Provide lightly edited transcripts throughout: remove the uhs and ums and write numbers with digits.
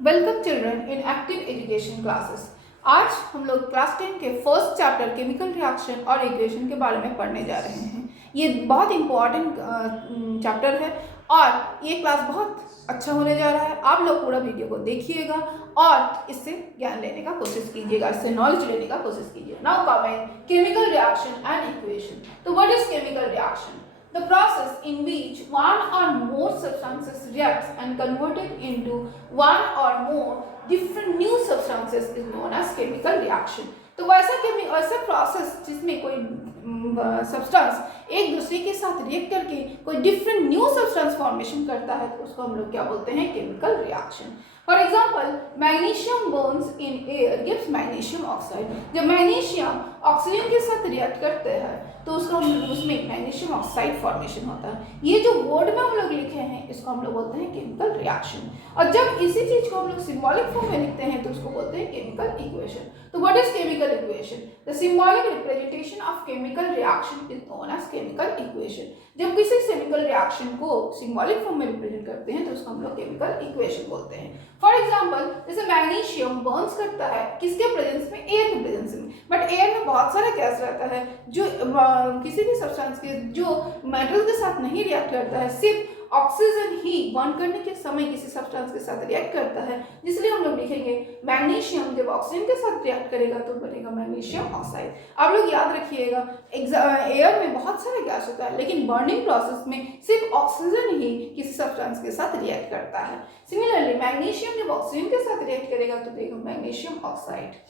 Welcome children in active education classes. आज हम लोग क्लास 10 के फर्स्ट चैप्टर केमिकल रिएक्शन और इक्वेशन के बारे में पढ़ने जा रहे हैं। ये बहुत इंपॉर्टेंट चैप्टर है और ये क्लास बहुत अच्छा होने जा रहा है। आप लोग पूरा वीडियो को देखिएगा और इससे ज्ञान लेने का कोशिश कीजिएगा, इससे नॉलेज लेने का कोशिश कीजिए। Now coming chemical reaction and equation. तो what is chemical reaction? The process in which one or more substances reacts and converted into one or more different new substances is known as chemical reaction. तो वैसा process जिसमें कोई substance एक दूसरे के साथ react करके कोई डिफरेंट न्यू सब्सटेंस फॉर्मेशन करता है तो उसको हम लोग क्या बोलते हैं? Chemical reaction. For example, magnesium Burns in air gives magnesium oxide. जब मैग्नीशियम ऑक्सीजन के साथ रिएक्ट करते हैं तो उसमें मैग्नीशियम ऑक्साइड फॉर्मेशन होता है। ये जो वर्ड में हम लोग लिखे हैं इसको हम लोग बोलते हैं केमिकल रिएक्शन। और जब इसी चीज को हम लोग सिंबॉलिक फॉर्म में लिखते हैं तो उसको बोलते हैं केमिकल इक्वेशन। तो what is chemical equation? The symbolic representation of chemical reaction is known as chemical equation. जब किसी केमिकल रिएक्शन को सिंबॉलिक फॉर्म में रिप्रेजेंट करते हैं तो उसको हम लोग केमिकल इक्वेशन बोलते हैं। फॉर एग्जाम्पल, जैसे मैग्नीशियम बर्न्स करता है किसके प्रेजेंस में? एयर के प्रेजेंस में। बट एयर में बहुत सारा गैस रहता है जो किसी भी सब्सटेंस के जो मेटल के साथ नहीं रिएक्ट करता है, सिर्फ ऑक्सीजन ही बर्न करने के समय किसी सब्सटेंस के साथ रिएक्ट करता है। इसलिए हम लोग लिखेंगे मैग्नीशियम जब ऑक्सीजन के साथ रिएक्ट करेगा तो बनेगा मैग्नीशियम ऑक्साइड। आप लोग याद रखिएगा, एयर में बहुत सारा गैस होता है लेकिन बर्निंग प्रोसेस में सिर्फ ऑक्सीजन ही किसी सब्सटेंस के साथ रिएक्ट करता है। सिमिलरली मैग्नीशियम जब ऑक्सीजन के साथ रिएक्ट करेगा तो देगा मैग्नीशियम ऑक्साइड।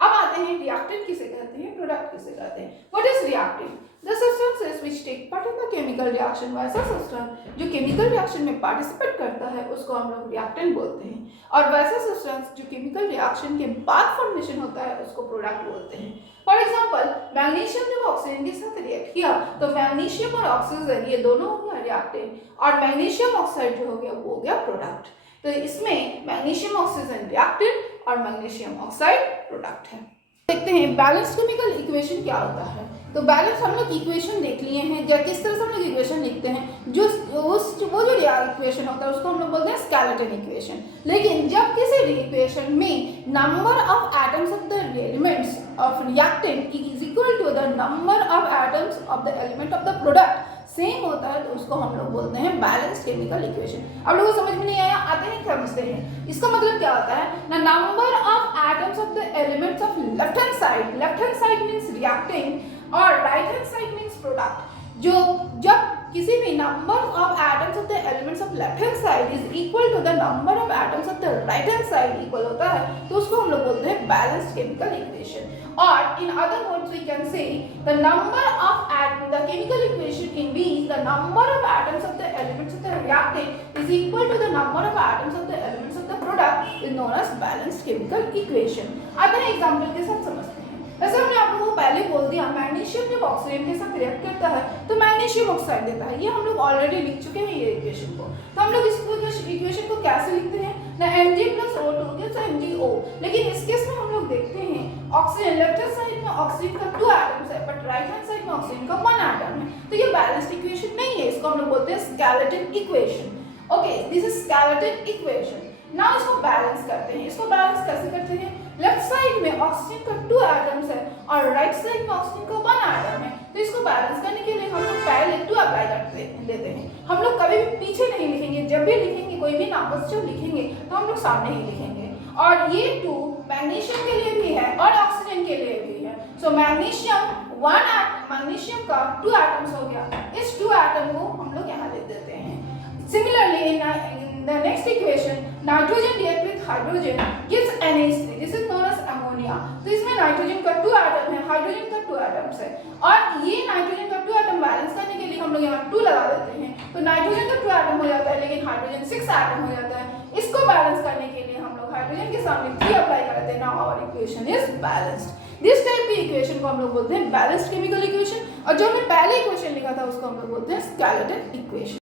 अब आते हैं रिएक्टेंट किसे कहते हैं, प्रोडक्ट किसे कहते हैं। What is reactant? The substances which take part in the chemical reaction. वैसा सब्सटेंस जो केमिकल रिएक्शन में पार्टिसिपेट करता है उसको हम लोग रिएक्टेंट बोलते हैं, और वैसा सब्सटेंस जो केमिकल रिएक्शन के बाद फॉर्मेशन होता है उसको प्रोडक्ट बोलते हैं। फॉर एग्जाम्पल, मैग्नीशियम जब ऑक्सीजन के साथ रिएक्ट किया तो मैग्नीशियम और ऑक्सीजन ये दोनों हो गया रिएक्टेंट और मैग्नीशियम ऑक्साइड जो हो गया वो हो गया प्रोडक्ट। तो इसमें मैग्नीशियम ऑक्सीजन रिएक्टेंट और मैग्नीशियम ऑक्साइड प्रोडक्ट है। देखते हैं बैलेंस केमिकल इक्वेशन क्या होता है। तो बैलेंस हम लोग इक्वेशन देख लिए हैं, जब किस तरह से हम लोग इक्वेशन लिखते हैं, जो इक्वेशन होता है उसको हम लोग बोलते हैं स्केलेटन इक्वेशन। लेकिन जब किसी इक्वेशन में number of atoms of the elements of reactant is equal to the number of atoms of the element of the product same होता है तो उसको हम लोग बोलते हैं बैलेंस्ड केमिकल इक्वेशन। अब लोगों को समझ में नहीं आया, आते हैं समझते हैं। इसका मतलब क्या होता है? The number of atoms of the elements of left hand side means reacting और right hand side means product. जो जब किसी भी number of atoms of the elements of left hand side is equal to the number of atoms of the right hand side equal होता है तो उसको हम लोग बोलते हैं बैलेंस्ड केमिकल इक्वेशन। और in other words we can say the number of the chemical equation in which the number of atoms of the elements of the reactant is equal to the number of atoms of the elements of the product is known as balanced chemical equation। आते हैं example के साथ समझते हैं। वैसे हमने आप लोगों को पहले बोल दिया मैग्नीशियम जब ऑक्सीजन के साथ रिएक्ट करता है तो मैग्नीशियम ऑक्साइड देता है। ये हम लोग ऑलरेडी लिख चुके हैं ये इक्वेशन को। तो हम लोग इस इक्वेशन को कैसे लिखते हैं? ना Mg+O2 gives MgO। लेकिन इस केस में हम लोग देखते हैं ऑक्सीजन लेफ्ट हैंड साइड में ऑक्सीजन का 2 एटम्स है बट राइट हैंड साइड में ऑक्सीजन का 1 एटम है, तो ये बैलेंस्ड इक्वेशन नहीं है। इसको हम लोग बोलते हैं skeleton equation. Okay, this is skeleton equation. Now इसको बैलेंस करते हैं। इसको बैलेंस कैसे करते हैं? लेफ्ट साइड में ऑक्सीजन का 2 एटम्स है और राइट साइड में ऑक्सीजन का 1 एटम है, तो इसको बैलेंस करने के लिए हम लोग पहले 2 अप्लाई करते देते हैं। हम लोग कभी भी पीछे नहीं लिखेंगे, जब भी लिखेंगे कोई भी नंबर्स जब लिखेंगे तो हम लोग सामने ही लिखेंगे। और ये 2 मैग्नीशियम के लिए भी है और ऑक्सीजन के लिए भी है। सो मैग्नीशियम का 2 एटम्स हो गया, इस 2 एटम को हम लोग यहाँ लिख देते हैं। Similarly in the next equation nitrogen react with hydrogen gives NH3, this is known as ammonia. तो इसमें नाइट्रोजन का 2 एटम है, हाइड्रोजन का 2 एटम्स है, और ये नाइट्रोजन का 2 एटम बैलेंस करने के लिए हम लोग यहाँ 2 लगा देते हैं। तो नाइट्रोजन का 2 एटम हो जाता है लेकिन हाइड्रोजन 6 एटम हो जाता है। इसको बैलेंस करने के लिए हम लोग हाइड्रोजन के सामने 3 अप्लाई करते हैं। Now our equation is balanced. This type की इक्वेशन को हम लोग बोलते हैं बैलेंस्ड केमिकल इक्वेशन, और जो हमने पहले इक्वेशन लिखा था उसको हम लोग बोलते हैं स्केलेटन इक्वेशन।